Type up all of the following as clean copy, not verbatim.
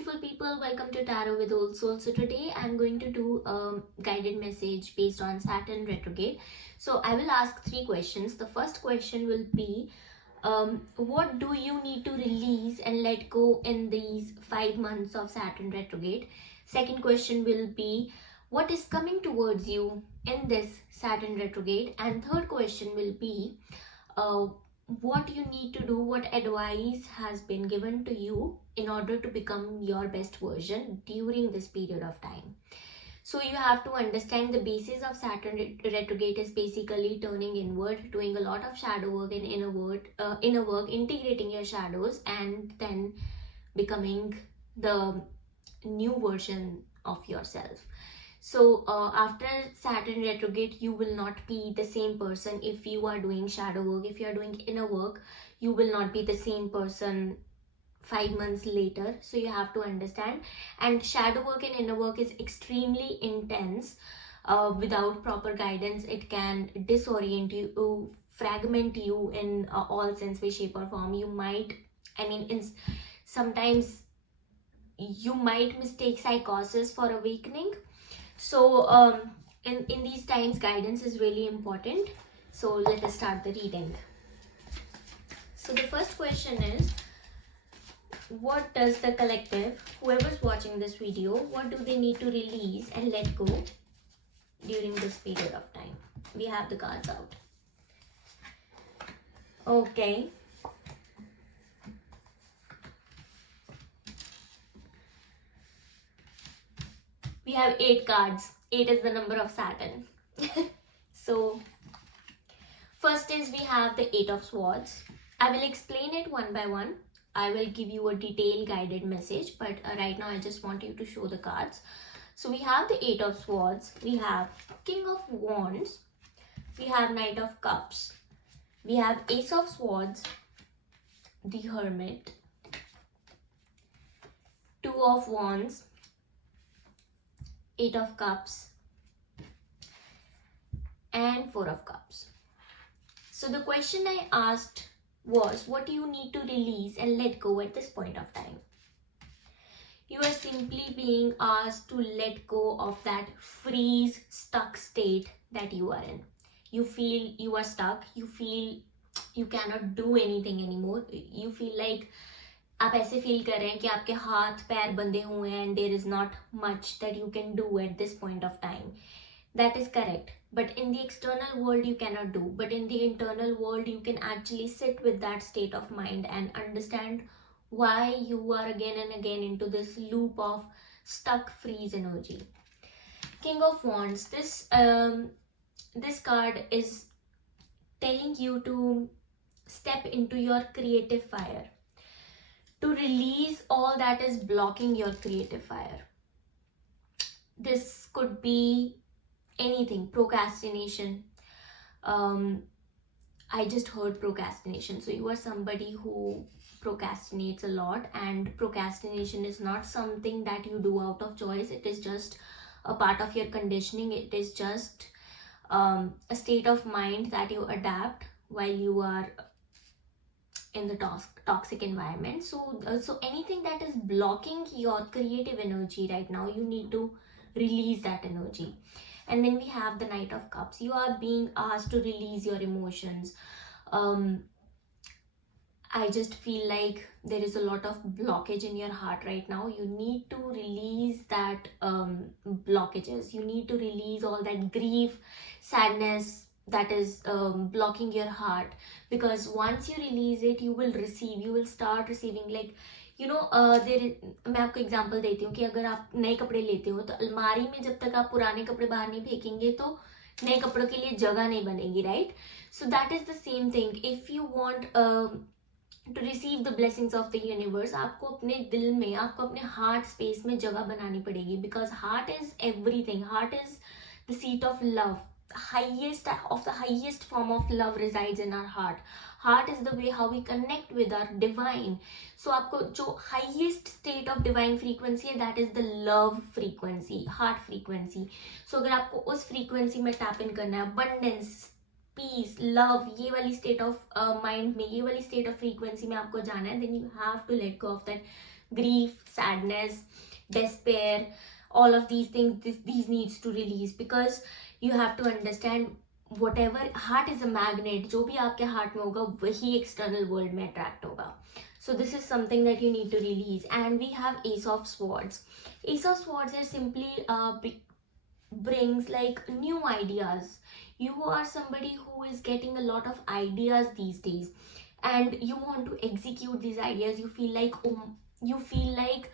beautiful people, welcome to Tarot with Old Soul. So today I'm going to do a guided message based on Saturn retrograde. So I will ask three questions. The first question will be, what do you need to release and let go in these 5 months of Saturn retrograde? Second question will be, what is coming towards you in this Saturn retrograde? And third question will be, uh, what you need to do, what advice has been given to you in order to become your best version during this period of time. So you have to understand the basis of Saturn retrograde is basically turning inward, doing a lot of shadow work and inner work, integrating your shadows, and then becoming the new version of yourself. So after Saturn retrograde, you will not be the same person. If you are doing shadow work, if you are doing inner work, you will not be the same person 5 months later. So you have to understand. And shadow work and inner work is extremely intense. Without proper guidance, it can disorient you, fragment you in all sense, way, shape, or form. You might, sometimes you might mistake psychosis for awakening. So in these times, guidance is really important. So let us start the reading. So the first question is, what does the collective, whoever's watching this video, what do they need to release and let go during this period of time? We have the cards out. Okay. We have 8 cards. 8 is the number of Saturn. So first is we have the 8 of Swords. I will explain it one by one. I will give you a detailed guided message, but right now I just want you to show the cards. So we have the 8 of Swords, we have King of Wands, we have Knight of Cups, we have Ace of Swords, the Hermit, 2 of Wands, 8 of Cups, and 4 of Cups. So the question I asked was, what do you need to release and let go at this point of time? You are simply being asked to let go of that freeze, stuck state that you are in. You feel you are stuck, you feel you cannot do anything anymore. You feel like आप ऐसे feel कर रहे हैं कि आपके हाथ पैर बंधे हुए हैं and there is not much that you can do at this point of time. That is correct. But in the external world you cannot do. But in the internal world you can actually sit with that state of mind and understand why you are again and again into this loop of stuck freeze energy. King of Wands. This card is telling you to step into your creative fire, to release all that is blocking your creative fire. This could be anything. Procrastination. I just heard procrastination. So you are somebody who procrastinates a lot, and procrastination is not something that you do out of choice. It is just a part of your conditioning. It is just a state of mind that you adapt while you are in the toxic environment. So anything that is blocking your creative energy right now, you need to release that energy. And then we have the Knight of Cups. You are being asked to release your emotions. I just feel like there is a lot of blockage in your heart right now. You need to release that blockages. You need to release all that grief, sadness that is blocking your heart. Because once you release it, you will start receiving, like, मैं आपको example देती हूँ कि अगर आप नए कपड़े लेते हो तो अलमारी में जब तक आप पुराने कपड़े बाहर नहीं फेंकेंगे तो नए कपड़ों के लिए जगह नहीं बनेगी, right? So that is the same thing. If you want to receive the blessings of the universe, आपको अपने दिल में, आपको अपने हार्ट स्पेस में जगह बनानी पड़ेगी. Because heart is everything. Heart is the seat of love. The highest form of love resides in our heart. Heart is the way how we connect with our divine. So आपको जो highest state of divine frequency है, that is the love frequency, heart frequency. So अगर आपको उस frequency में tap in करना है, abundance, peace, love, ये वाली state of mind में, ये वाली state of frequency में आपको जाना है, then you have to let go of that grief, sadness, despair, all of these things, these needs to release, because you have to understand whatever, heart is a magnet, जो भी आपके heart में होगा वही external world में attract होगा. So this is something that you need to release. And we have Ace of Swords. Ace of Swords is simply brings like new ideas. You are somebody who is getting a lot of ideas these days, and you want to execute these ideas. You feel like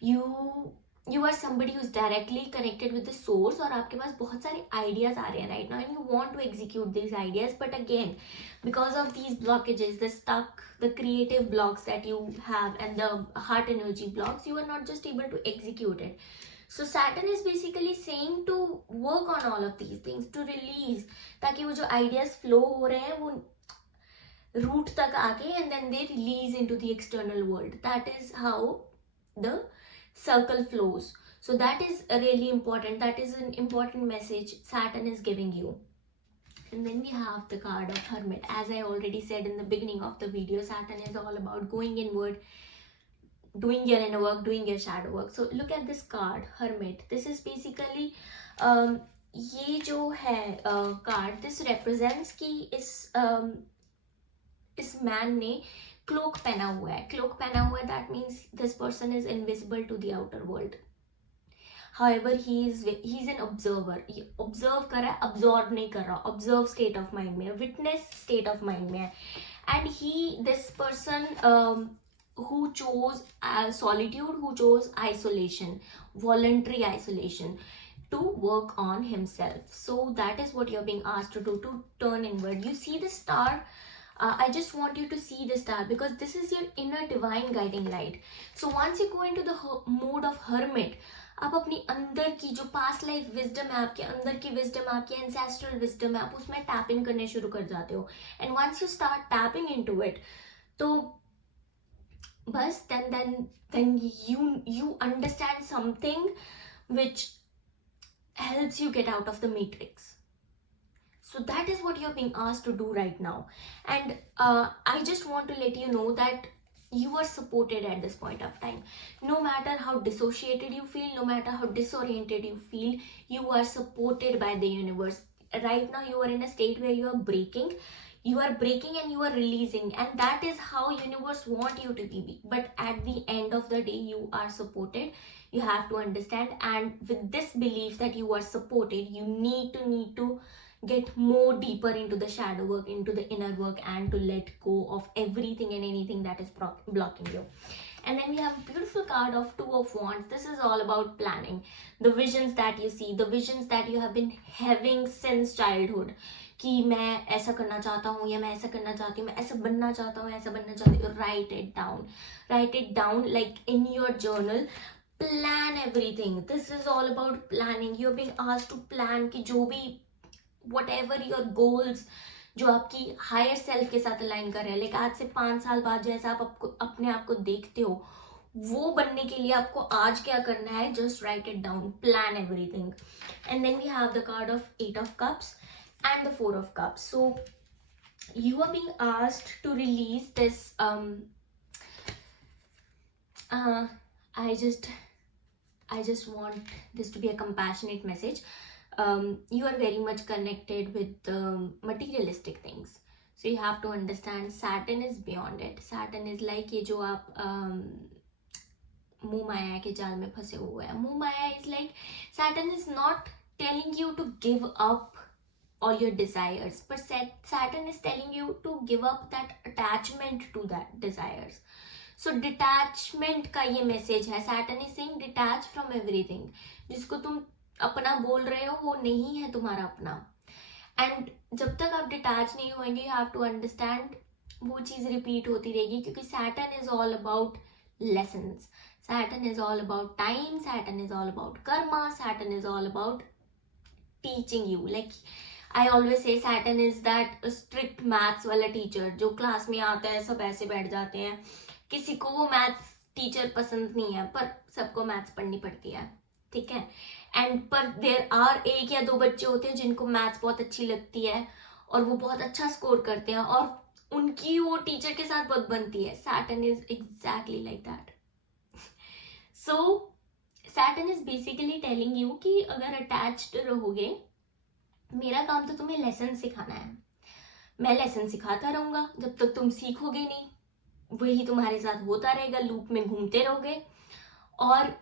you are somebody who's directly connected with the source, और आपके पास बहुत सारे ideas आ रहे हैं right now, and you want to execute these ideas, but again, because of these blockages, the creative blocks that you have, and the heart energy blocks, you are not just able to execute it. So Saturn is basically saying to work on all of these things, to release, ताकि वो जो ideas flow हो रहे हैं वो root तक आके, and then they release into the external world. That is how the circle flows. So that is really important. That is an important message Saturn is giving you. And then we have the card of Hermit. As I already said in the beginning of the video, Saturn is all about going inward, doing your inner work, doing your shadow work. So look at this card, Hermit. This is basically ये जो है card, this represents कि इस man ने cloak पहना हुआ है. Cloak पहना हुआ है, that means this person is invisible to the outer world. However, he's an observer. Observe कर रहा है, अब्जॉर्ब नहीं कर रहा. ऑब्जर्व स्टेट ऑफ माइंड में, विटनेस स्टेट ऑफ माइंड में है. And this person who chose solitude, who chose isolation, voluntary isolation, to work on himself. So that is what you're being asked to do, to turn inward. You see the star. I just want you to see the star, because this is your inner divine guiding light. So once you go into the mode of hermit, आप अपनी अंदर की जो past life wisdom है, आपके अंदर की wisdom, आपकी एंसेस्ट्रल विजडम है, आप उसमें टैप इन करने शुरू कर जाते हो. And once you start tapping into it, तो बस then you understand something which helps you get out of the matrix. So that is what you're being asked to do right now. And I just want to let you know that you are supported at this point of time. No matter how dissociated you feel, no matter how disoriented you feel, you are supported by the universe. Right now you are in a state where you are breaking and you are releasing, and that is how universe want you to be. But at the end of the day, you are supported. You have to understand, and with this belief that you are supported, you need to get more deeper into the shadow work, into the inner work, and to let go of everything and anything that is blocking you. And then we have a beautiful card of Two of Wands. This is all about planning. The visions that you see, the visions that you have been having since childhood. कि मैं ऐसा करना चाहता हूँ, या मैं ऐसा करना चाहती हूँ, मैं ऐसा बनना चाहता हूँ, ऐसा बनना चाहती हूँ. Write it down like in your journal. Plan everything. This is all about planning. You're being asked to plan कि जो भी whatever your goals, जो आपकी हायर सेल्फ के साथ अलाइन कर रहे हैं, लाइक आज से 5 साल बाद जैसा आप अपने आप को देखते हो, वो बनने के लिए आपको आज क्या करना है, just write it down, plan everything. And then we have the card of 8 of Cups and the 4 of Cups. So you are being asked to release this I just want this to be a compassionate message. You are very much connected with materialistic things, so you have to understand Saturn is beyond it. Saturn is like ये जो आप मोह माया के जाल में फंसे हुए हैं. मोह माया is like, Saturn is not telling you to give up all your desires, but Saturn is telling you to give up that attachment to that desires. So detachment का ये message है. Saturn is saying detach from everything. जिसको तुम अपना बोल रहे हो वो नहीं है तुम्हारा अपना. एंड जब तक आप डिटैच नहीं होंगे, यू हैव टू अंडरस्टैंड, वो चीज़ रिपीट होती रहेगी, क्योंकि Saturn is all about lessons, Saturn is all about time, Saturn is all about Karma, Saturn is all about teaching you. Like I always say Saturn is that strict maths वाला teacher जो class में आता है, सब ऐसे बैठ जाते हैं, किसी को वो मैथ्स टीचर पसंद नहीं है, पर सबको मैथ्स पढ़नी पड़ती है, ठीक है. एंड पर देर आर 1 या 2 बच्चे होते हैं जिनको मैथ्स बहुत अच्छी लगती है और वो बहुत अच्छा स्कोर करते हैं, और उनकी वो टीचर के साथ बहुत बनती है. Saturn is exactly like that. So Saturn is basically telling you कि अगर अटैच्ड रहोगे, मेरा काम तो तुम्हें लेसन सिखाना है, मैं लेसन सिखाता रहूंगा जब तक तुम सीखोगे नहीं, वही तुम्हारे साथ होता रहेगा, लूप में घूमते रहोगे और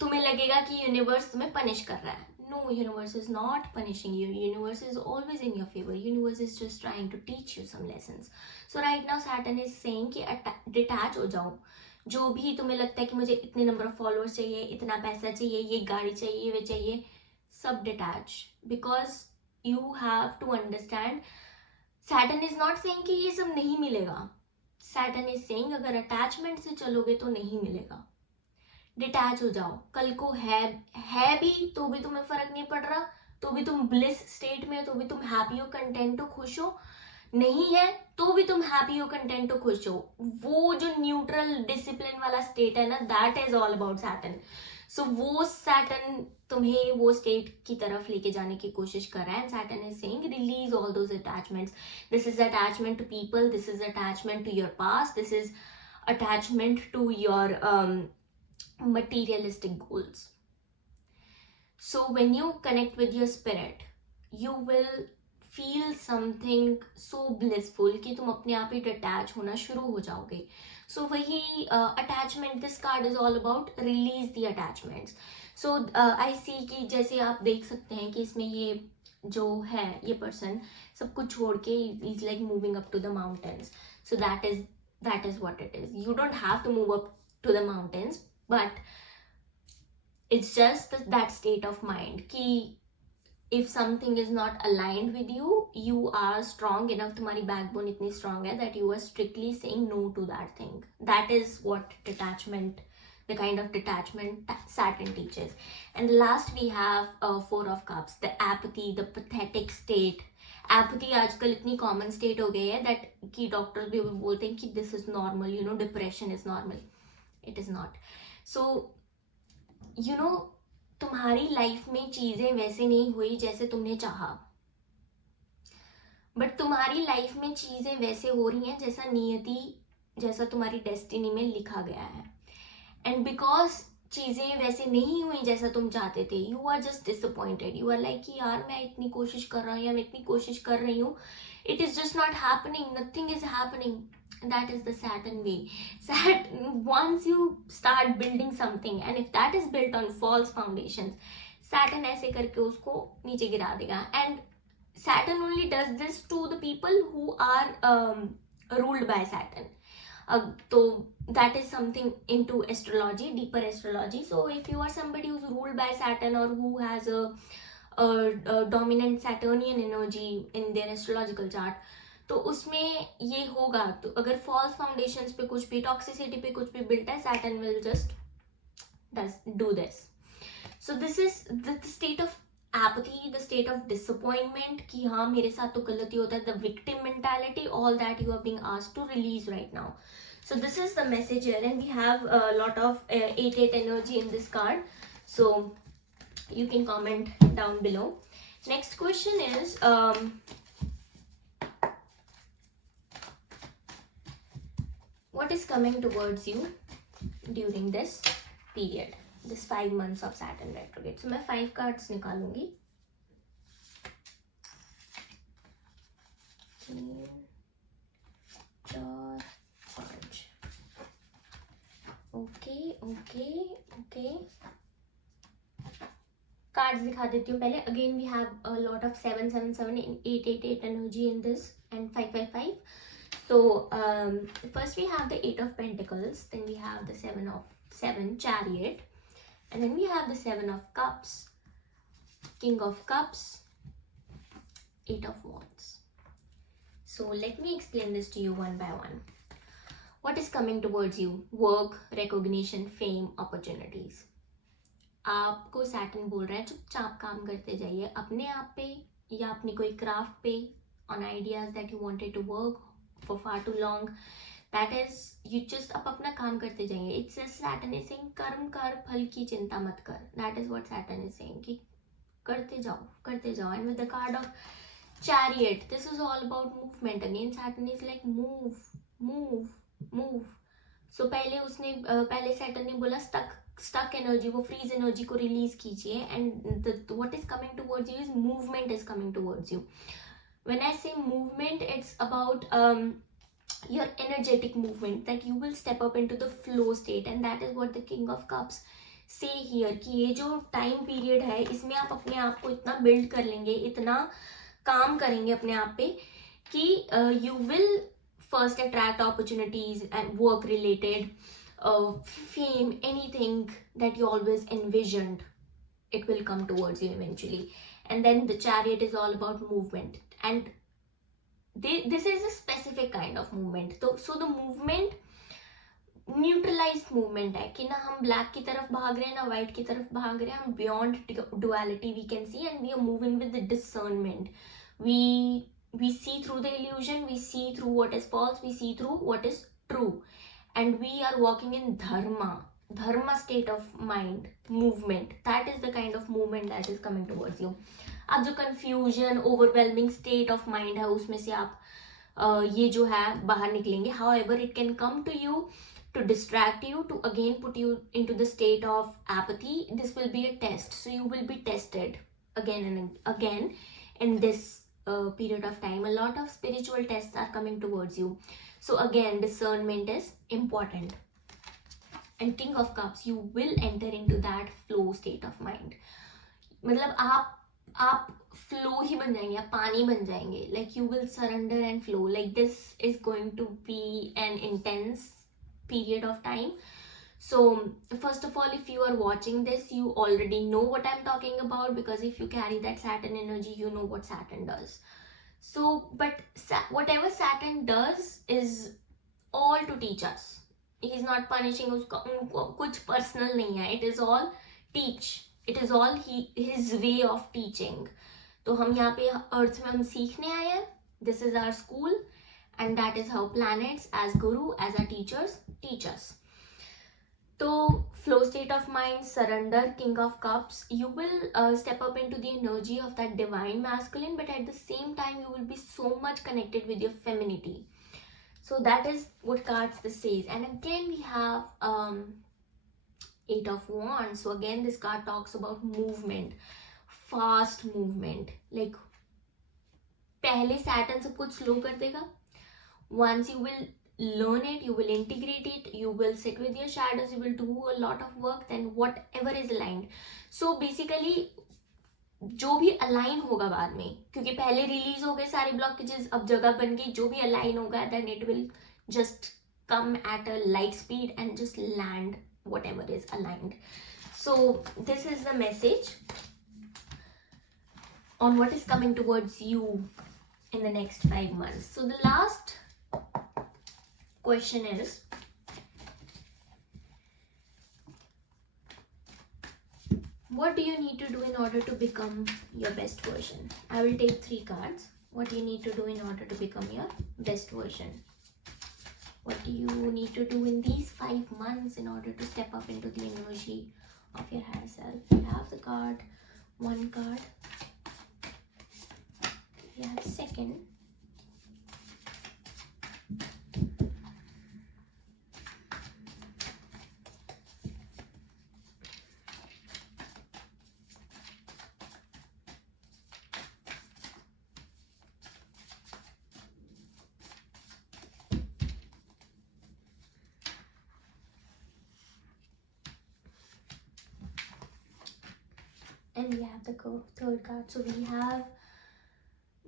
तुम्हें लगेगा कि यूनिवर्स तुम्हें पनिश कर रहा है. No, universe is not punishing you, universe is always in your favour, universe is just trying to teach you some lessons. So right now Saturn is saying कि डिटैच हो जाओ. जो भी तुम्हें लगता है कि मुझे इतने नंबर ऑफ फॉलोअर्स चाहिए, इतना पैसा चाहिए, ये गाड़ी चाहिए, वे चाहिए, सब detach, because you have to understand Saturn is not saying कि ये सब नहीं मिलेगा. सैटर्न इज सेइंग अगर अटैचमेंट से चलोगे तो नहीं मिलेगा. डिटैच हो जाओ. कल को है भी तो भी तुम्हें फर्क नहीं पड़ रहा, तो भी तुम ब्लिस स्टेट में हो, तो भी तुम हैप्पी हो, कंटेंट हो, खुश हो. नहीं है तो भी तुम हैप्पी हो, कंटेंट हो, खुश हो. वो जो न्यूट्रल डिसिप्लिन वाला स्टेट है ना, that is all about Saturn. So वो सैटर्न तुम्हें वो स्टेट की तरफ लेके जाने की कोशिश कर रहा है. And Saturn is saying release all those attachments. This is attachment to people, this is attachment to your past, this is attachment to your materialistic goals. So when you connect with your spirit, you will feel something so blissful कि तुम अपने आप ही detach होना शुरू हो जाओगे. So वही attachment, this card is all about release the attachments. So I see कि जैसे आप देख सकते हैं कि इसमें ये जो है, ये पर्सन सब कुछ छोड़ के is like moving up to the mountains. So that is what it is. You don't have to move up to the mountains, but it's just that state of mind कि if something is not aligned with you, you are strong enough, तुम्हारी backbone इतनी strong है that you are strictly saying no to that thing. That is what detachment, the kind of detachment Saturn teaches. And last we have Four of Cups, the apathy, the pathetic state. Apathy आजकल इतनी common state हो गई है that कि doctors भी बोलते हैं कि this is normal, you know, depression is normal. It is not. So you know, तुम्हारी लाइफ में चीजें वैसे नहीं हुई जैसे तुमने चाहा, बट तुम्हारी लाइफ में चीजें वैसे हो रही हैं जैसा नियति, जैसा तुम्हारी डेस्टिनी में लिखा गया है. एंड बिकॉज चीजें वैसे नहीं हुई जैसा तुम चाहते थे, you are just disappointed. You are like कि यार मैं इतनी कोशिश कर रहा हूँ या मैं इतनी कोशिश कर रही हूँ, it is just not happening, nothing is happening. That is the Saturn way. Once you start building something and if that is built on false foundations, Saturn ऐसे करके उसको नीचे गिरा देगा. And Saturn only does this to the people who are ruled by Saturn. So that is something into astrology, deeper astrology. So if you are somebody who's ruled by Saturn or who has a dominant Saturnian energy in their astrological chart, तो उसमें ये होगा. तो अगर false foundations पे कुछ भी, toxicity पे कुछ भी बिल्ट है, Saturn will just do this. So this is the state of apathy, the state of disappointment कि हाँ मेरे साथ तो गलती होता है, the victim mentality, all that you are being asked to release right now. So this is the message here, and we have a lot of 8-8 energy in this card, so you can comment down below. Next question is what is coming towards you during this period, this 5 months of Saturn retrograde. So मैं 5 cards निकालूंगी. 3, 4, 5. Okay. Cards दिखा देती हूँ पहले. Again we have a lot of 7-7-7 and 8-8-8 energy in this, and 5-5-5. So first we have the 8 of Pentacles, then we have the 7 Chariot, and then we have the 7 of Cups, King of Cups, 8 of Wands. So let me explain this to you one by one. What is coming towards you? Work, recognition, fame, opportunities. आपको Saturn बोल रहा है चुपचाप काम करते जाइए अपने आप पे या अपनी कोई क्राफ्ट पे, on ideas that you wanted to work for far too long. That is, you just अब अपना काम करते जाइए. It's just Saturn is saying कर्म कर, फल की चिंता मत कर. That is what Saturn is saying कि करते जाओ. And with the card of Chariot, this is all about movement. Again Saturn is like move. So पहले Saturn ने बोला stuck stuck energy, वो freeze energy को release कीजिए, and what is coming towards you is movement is coming towards you. When I say movement, it's about your energetic movement, that you will step up into the flow state, and that is what the King of Cups say here, कि ये जो time period है इसमें आप अपने आप को इतना build कर लेंगे, इतना काम करेंगे अपने आप पे कि you will first attract opportunities and work related, fame, anything that you always envisioned, it will come towards you eventually. And then the Chariot is all about movement, and this is a specific kind of movement. So the movement neutralised movement है कि ना हम black की तरफ भाग रहे हैं ना वाइट की तरफ भाग रहे हैं, हम beyond duality we can see, and we are moving with discernment. we see through the illusion, we see through what is false, we see through what is true, and we are walking in dharma state of mind movement. That is the kind of movement that is coming towards you. अब जो confusion overwhelming state of mind है उसमें से आप ये जो है बाहर निकलेंगे. However, it can come to you to distract you, to again put you into the state of apathy. This will be a test, so you will be tested again and again in this period of time. A lot of spiritual tests are coming towards you, so again discernment is important. And King of Cups, you will enter into that flow state of mind. मतलब आप flow ही बन जाएंगे, आप पानी बन जाएंगे. Like you will surrender and flow. Like this is going to be an intense period of time. So first of all, if you are watching this, you already know what I'm talking about, because if you carry that Saturn energy, you know what Saturn does. So but whatever Saturn does is all to teach us. He is not punishing उसका, उनको कुछ personal नहीं है. It is all teach. It is all his way of teaching. तो हम यहाँ पे अर्थ में हम सीखने आए हैं. This is our school, and that is how planets as guru, as our teachers teach us. So flow state of mind, surrender, King of Cups, you will step up into the energy of that divine masculine, but at the same time you will be so much connected with your femininity. So that is what cards this says. And again we have Eight of Wands. So again this card talks about movement, fast movement. Like पहले Saturn सब कुछ slow कर देगा. Once you will learn it, you will integrate it, you will sit with your shadows, you will do a lot of work, then whatever is aligned. So basically जो भी align होगा बाद में, क्योंकि पहले रिलीज हो गए सारे ब्लॉकेजेस, अब जगह बन गई, जो भी अलाइन होगा then it will just come at a light speed and just land whatever is aligned. So this is the message on what is coming towards you in the next 5 months. So the last question is, what do you need to do in order to become your best version? I will take 3 cards. What do you need to do in order to become your best version? What do you need to do in these 5 months in order to step up into the energy of your higher self? You have the card, 1 card. You have second. And we have the third card. So we have,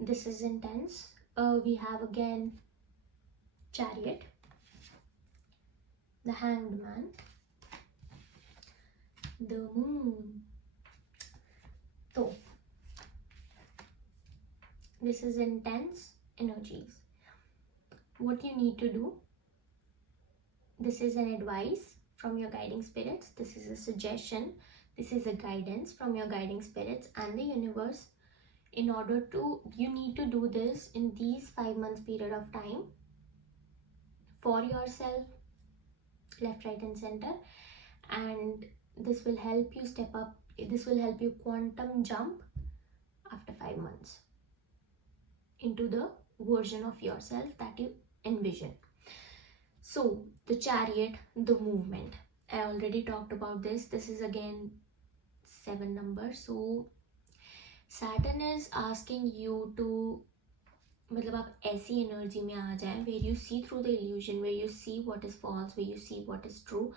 this is intense. We have again Chariot, the Hanged Man, the Moon. So this is intense energies. What you need to do, this is an advice from your guiding spirits, this is a suggestion, this is a guidance from your guiding spirits and the universe. In order to, you need to do this in these 5 months period of time for yourself, left, right and center, and this will help you step up, this will help you quantum jump after 5 months into the version of yourself that you envision. So the Chariot, the movement. I already talked about this. This is again 7 number. So Saturn is asking you to, मतलब आप ऐसी energy में आ जाए where you see through the illusion, where you see what is false, where you see what is true,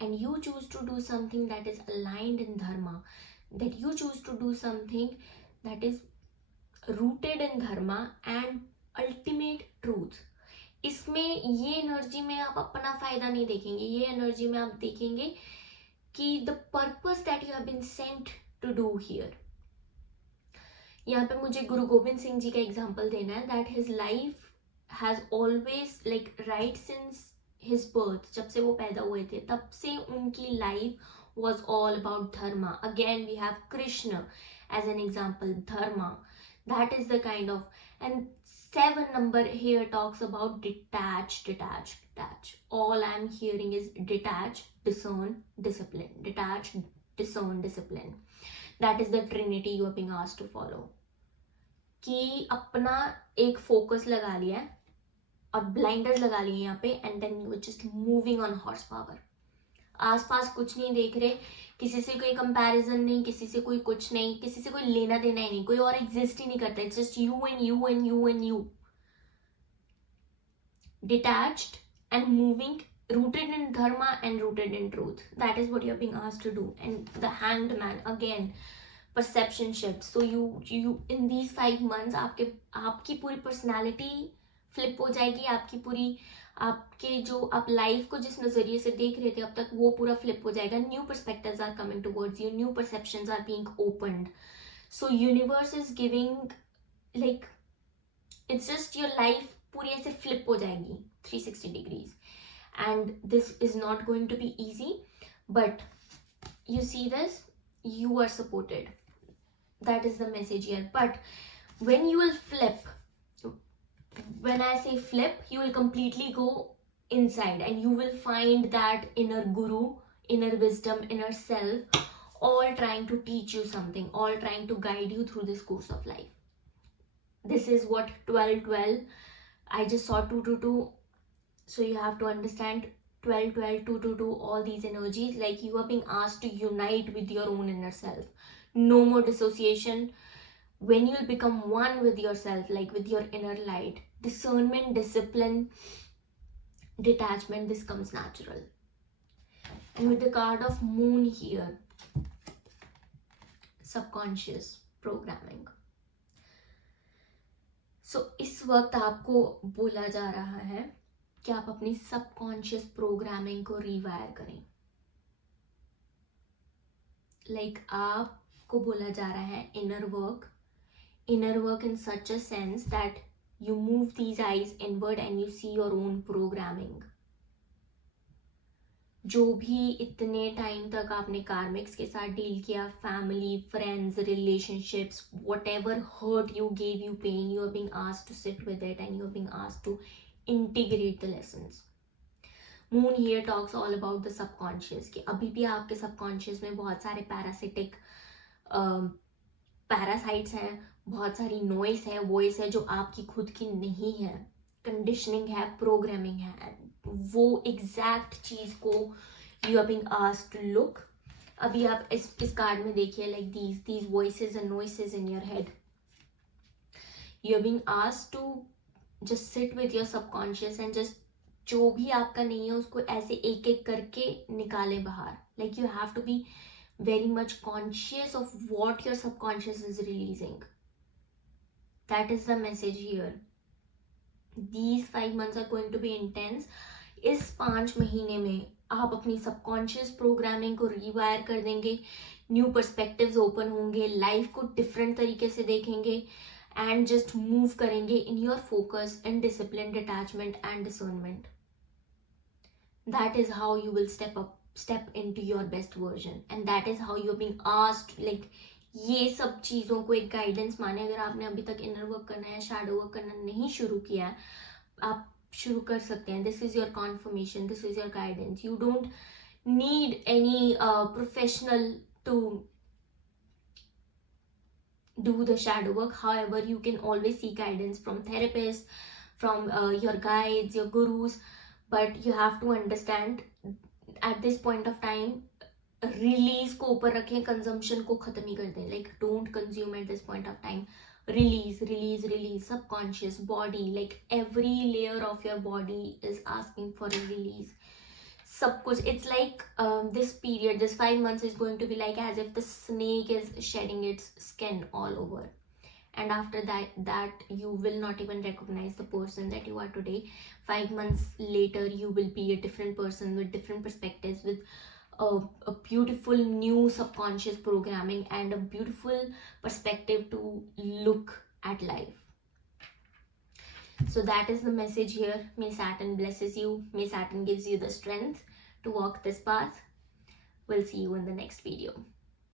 and you choose to do something that is aligned in dharma, that you choose to do something that is rooted in dharma and ultimate truth. इसमें ये energy में आप अपना फायदा नहीं देखेंगे, ये energy में आप देखेंगे कि the purpose that you have been sent to do here. यहाँ पे मुझे गुरु गोविंद सिंह जी का एग्जाम्पल देना है that his life has always like right since his birth, जब से वो पैदा हुए थे तब से उनकी life was all about dharma. Again we have Krishna as an example, dharma, that is the kind of. And 7 number here talks about detach. All I'm hearing is detach, discern, discipline. Detach, discern, discipline. That is the trinity you are being asked to follow. कि अपना एक focus लगा लिया है और blinders लगा लिए यहाँ पे, and then you are just moving on horse power. आसपास कुछ नहीं देख रहे, किसी से कोई कंपैरिजन नहीं, किसी से कोई कुछ नहीं, किसी से कोई लेना देना ही नहीं, कोई और एग्जिस्ट ही नहीं करता. It's just you and you and you and you. Detached and moving, rooted in dharma and rooted in truth. That is what you're being asked to do. And the hanged man, again, perception shift. So you in these 5 months आपकी पूरी personality flip हो जाएगी, आपके जो आप life को जिस नजरिए से देख रहे थे अब तक वो पूरा फ्लिप हो जाएगा. New perspectives are coming towards you, new perceptions are being opened. So universe is giving like it's just your life पूरी ऐसे फ्लिप हो जाएगी 360 degrees. And this is not going to be easy, but you see this, you are supported. That is the message here. But when you will flip, when I say flip, you will completely go inside and you will find that inner guru, inner wisdom, inner self, all trying to teach you something, all trying to guide you through this course of life. This is what 12-12, I just saw 2-2-2. So you have to understand 12-12, 2-2-2, all these energies, like you are being asked to unite with your own inner self. No more dissociation. When you'll become one with yourself, like with your inner light, discernment, discipline, detachment, this comes natural. And with the card of moon here, subconscious programming. So इस वक्त आपको बोला जा रहा है कि आप अपनी सबकॉन्शियस प्रोग्रामिंग को रिवायर करें. लाइक आपको बोला जा रहा है inner work in such a sense that you move these eyes inward and you see your own programming. जो भी इतने टाइम तक आपने कार्मिक्स के साथ डील किया, family, friends, relationships, whatever hurt you, gave you pain, you are being asked to sit with it and you are being asked to integrate the lessons. Moon here talks all about the subconscious, कि अभी भी आपके subconscious में बहुत सारे parasitic parasites हैं, बहुत सारी noise है, voice है जो आपकी खुद की नहीं है, conditioning है, programming है. वो exact चीज को you are being asked to look. अभी आप इस कार्ड में देखिए, like these voices and noises in your head. You are being asked to just sit with your subconscious and just जो भी आपका नहीं है उसको ऐसे एक एक करके निकाले बाहर. Like you have to be very much conscious of what your subconscious is releasing. That is the message here. These 5 months are going to be intense. इस 5 महीने में आप अपनी सबकॉन्शियस प्रोग्रामिंग को रिवायर कर देंगे, न्यू पर्सपेक्टिव्स ओपन होंगे, life को डिफरेंट तरीके से देखेंगे एंड जस्ट मूव करेंगे in your focus and discipline, detachment and discernment. That is how you will step into your best version and that is how you are being asked. Like ये सब चीज़ों को एक guidance माने. अगर आपने अभी तक इनर वर्क करना है, शैडो वर्क करना नहीं शुरू किया है, आप शुरू कर सकते हैं. This is your confirmation, this is your guidance. You don't need any professional to do the shadow work. However, you can always seek guidance from therapists, from your guides, your gurus, but you have to understand at this point of time release को ऊपर रखें, consumption को खत्म ही कर दें. Like don't consume at this point of time. Release release release. Subconscious body, like every layer of your body is asking for a release. सब कुछ, it's like this period, this 5 months is going to be like as if the snake is shedding its skin all over, and after that you will not even recognize the person that you are today. 5 months later you will be a different person with different perspectives, with a beautiful new subconscious programming and a beautiful perspective to look at life. So that is the message here. May Saturn blesses you. May Saturn gives you the strength to walk this path. We'll see you in the next video.